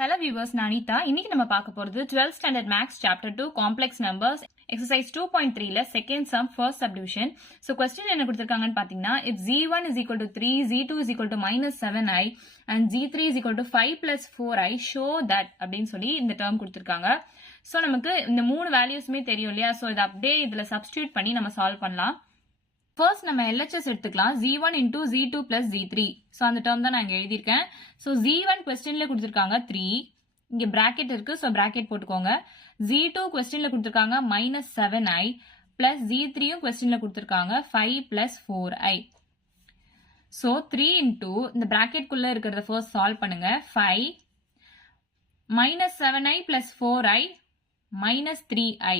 Hello viewers, நான் அனிதா. இன்னைக்கு நம்ம பார்க்க போறது 12th standard maths chapter 2 complex numbers exercise 2.3 ல second sum first subdivision. So question என்ன கொடுத்திருக்காங்கன்னு பாத்தீங்கன்னா, if z1 is equal to 3, z2 is equal to minus 7i and z3 is equal to 5 plus 4i, show that அப்படின்னு சொல்லி இந்த term கொடுத்திருக்காங்க. So நமக்கு இந்த மூணு வேல்யூஸ்மே தெரியும் இல்லையா? So இதை அப்படியே இதுல substitute பண்ணி நம்ம சால்வ் பண்ணலாம். First நம்ம LHS எடுத்துக்கலாம் z1 into z2 plus z3. So அந்த term தான் நான் இங்க எழுதியிருக்கேன். So z1 questionல கொடுத்திருக்காங்க 3. இங்க bracket இருக்கு. So bracket போட்டுக்கோங்க. z2 questionல கொடுத்திருக்காங்க minus 7i plus z3 questionல கொடுத்திருக்காங்க 5 plus 4i. So 3 into இந்த bracket குள்ள இருக்கிறத first solve பண்ணுங்க. 5 minus 7i plus 4i minus 3i.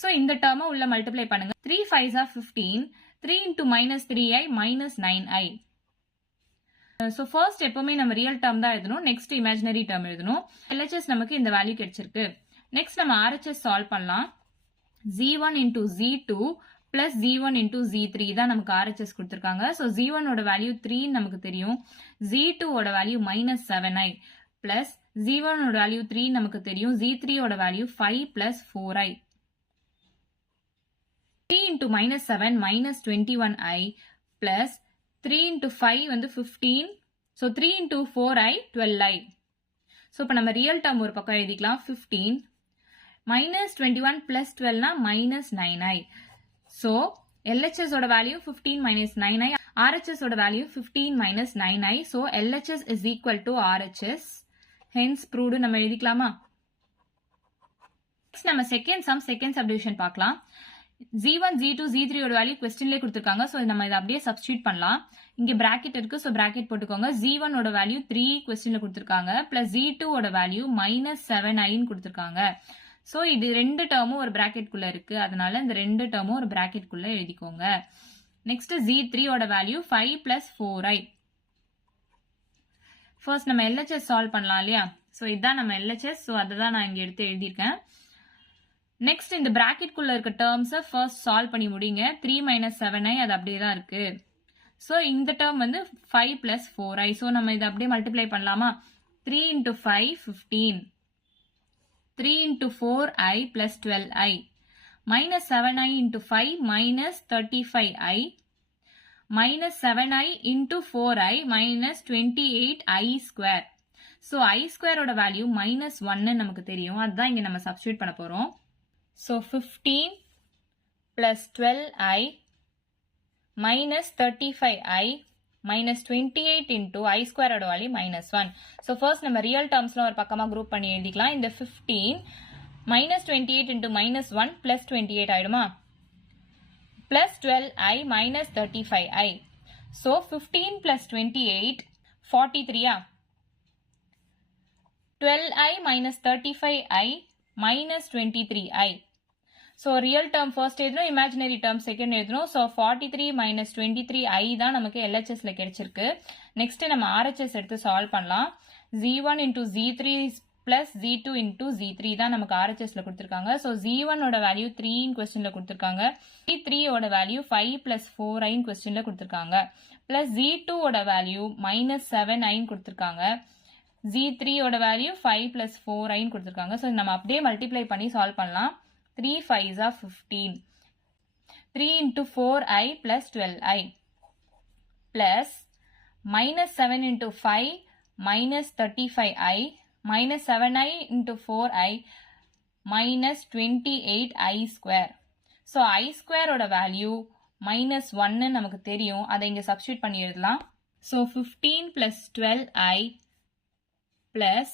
So இந்த term உள்ள multiply பண்ணுங்க. 3 5s are 15. 3 into minus 3i minus 9i. So first எப்பவுமே நம்ம real term தான் எழுதணும். Next imaginary term எழுதணும். LHS நமக்கு இந்த value கிடைச்சிருக்கு. Next நம்ம RHS solve பண்ணலாம். z1 into z2 plus z1 into z3 தான் நமக்கு RHS கொடுத்திருக்காங்க. So z1 ஓட value 3 நமக்கு தெரியும். z2 ஓட value minus 7i plus z1 ஓட value 3 நமக்கு தெரியும். z3 ஓட value 5 plus 4i. 3 into minus 7 minus 21i plus 3 into 5 வந்து 15. So 3 into 4i 12i. So இப்ப நம்ம real term ஒரு பக்கம் எழுதிக்கலாம் 15 minus 21 plus 12 na minus 9i. So LHS ஓட value 15 minus 9i. RHS ஓட value 15 minus 9i. So LHS is equal to RHS. Hence proved நம்ம எழுதிக்கலாமா? Next நம்ம second sum second subdivision பார்க்கலாம். z1 z2 z3 ஓட value क्वेश्चनலயே கொடுத்திருக்காங்க. So நம்ம இத அப்படியே சப்ஸ்டிட்யூட் பண்ணலாம். இங்க பிராக்கெட் இருக்கு. சோ பிராக்கெட் போட்டுக்கோங்க. z1 ஓட வேல்யூ 3 क्वेश्चनல கொடுத்திருக்காங்க. பிளஸ் z2 ஓட வேல்யூ -7i ன்னு கொடுத்திருக்காங்க. சோ இது ரெண்டு டேர்மும் ஒரு பிராக்கெட் குள்ள இருக்கு. அதனால இந்த ரெண்டு டேர்மும் ஒரு பிராக்கெட் குள்ள எழுதிக்கோங்க. நெக்ஸ்ட் z3 ஓட வேல்யூ 5 + 4i. ஃபர்ஸ்ட் நம்ம LHS சால்வ் பண்ணலாம் இல்லையா? சோ இதான் நம்ம LHS. சோ அத தான் நான் இங்க எடுத்து எழுதி இருக்கேன். நெக்ஸ்ட் இந்த பிராக்கெட் குள்ள இருக்க டேர்ம்ஸ் ஃபர்ஸ்ட் சால்வ் பண்ணி முடிங்க. 3 minus 7i அது அப்படியே தான் இருக்கு. சோ இந்த டேர்ம் வந்து 5 plus 4i. சோ நம்ம இத அப்படியே மல்டிப்ளை பண்ணலாமா? 3 into 5 15. 3 into 4i plus 12i minus 7i into 5 minus 35i minus 7i into 4i minus 28i square. So i square ஓட வேல்யூ -1 நமக்கு தெரியும். அதுதான் இங்க நம்ம சப்ஸ்டிட்யூட் பண்ண போறோம். So 15 plus 12i minus 35i minus 28 into i square ஓட value -1. So first நம்ம real termsல ஒரு பக்கமா group பண்ணி எழுதிக்கலாம். இந்த 15 minus 28 into -1 plus 28 ஆயிடுமா? plus 12i minus 35i. So 15 plus 28 43 12i minus 35i minus 23i. So real term first எழுதணும், imaginary term second எழுதணும். So 43 minus 23i தான் நமக்கு LHS ல கிடைச்சிருக்கு. நெக்ஸ்ட் நம்ம RHS எடுத்து சால்வ் பண்ணலாம். z1 into z3 plus z2 into z3 தான் நமக்கு RHS ல கொடுத்திருக்காங்க. So z1 ஓட வேல்யூ 3 இன் क्वेश्चनல கொடுத்திருக்காங்க. z3 ஓட வேல்யூ 5 plus 4i இன் क्वेश्चनல கொடுத்திருக்காங்க. plus z2 ஓட வேல்யூ -7i இன் கொடுத்திருக்காங்க. z3 ஓட வேல்யூ 5 plus 4i இன் கொடுத்திருக்காங்க. So நம்ம அப்படியே மல்டிப்ளை பண்ணி சால்வ் பண்ணலாம். 3 5s are 15. 3 into 4i plus 12i plus minus 7 into 5 minus 35i minus 7i into 4i minus 28i square. So i square ஓட value -1 நமக்கு தெரியும். அதை இங்க சப்ஸ்டிட்யூட் பண்ணி எழுதலாம். So 15 plus 12i plus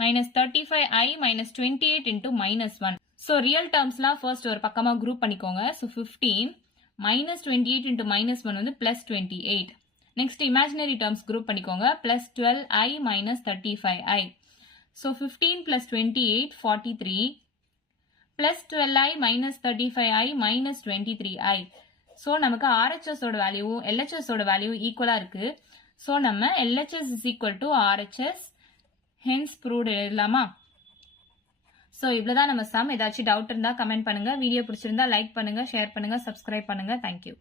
minus 35i minus 28 into -1. So real termsலாம் first ஒரு பக்கமா group பண்ணிக்கோங்க. So 15 minus 28 into -1 வந்து plus 28. Next imaginary terms group பண்ணிக்கோங்க. plus 12i minus 35i. So 15 plus 28 43 plus 12i minus 35i minus 23i. So நமக்கு RHS ஓட value LHS ஓட value ஈக்குவலா இருக்கு. So நம்ம LHS is equal to RHS. Hence proved எழுதலாமா? So இவ்வளவுதான் நம்ம சம். ஏதாச்சும் டவுட் இருந்தா கமெண்ட் பண்ணுங்க. வீடியோ பிடிச்சிருந்தா லைக் பண்ணுங்க, ஷேர் பண்ணுங்க, சப்ஸ்கிரைப் பண்ணுங்க. Thank you.